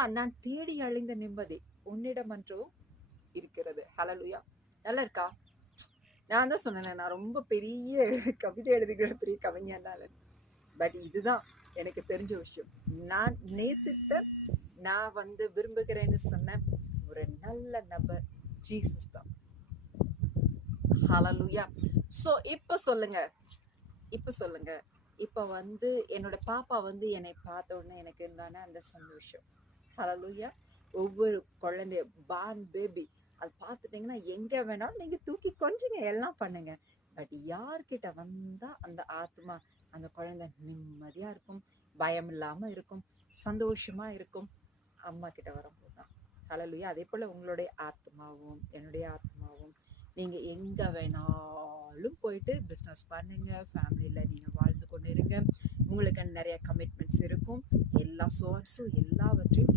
இதுதான் நான் தேடி அழிந்த நிம்மதி உன்னிடம் அன்றோ இருக்கிறது. ஹalleluya. நல்லா இருக்கா? நான் தான் சொன்னேன், நான் ரொம்ப பெரிய கவிதை எழுதுகிற பெரிய கவிஞனால. பட் இதுதான் எனக்கு தெரிஞ்ச விஷயம். நான் நேசித்த, நான் விரும்புகிறேன்னு சொன்ன ஒரு நல்ல நபர் ஜீசஸ் தான். ஹalleluya. சோ இப்ப சொல்லுங்க, இப்ப என்னோட பாப்பா என்னை பார்த்த உடனே எனக்கு இருந்தானே அந்த சந்தோஷம். ஹalleluya. ஒவ்வொரு குழந்தைய பார்ன் பேபி அது பார்த்துட்டீங்கன்னா எங்க வேணாலும் நீங்க தூக்கி கொஞ்சுங்க, எல்லாம் பண்ணுங்க. பட் யார்கிட்ட வந்தா அந்த ஆத்மா, அந்த குழந்தை நிம்மதியா இருக்கும், பயம் இல்லாம இருக்கும், சந்தோஷமா இருக்கும், அம்மா கிட்ட வரும்போது தான். ஹalleluya. அதே போல உங்களுடைய ஆத்மாவும் என்னுடைய ஆத்மாவும் நீங்க எங்க வேணாலும் போயிட்டு பிஸ்னஸ் பண்ணுங்க, ஃபேமிலியில நீங்க வாழ்ந்து கொண்டு இருங்க. உங்களுக்கு நிறைய கமிட்மெண்ட்ஸ் இருக்கும். எல்லா சோர்ஸும் எல்லாவற்றையும்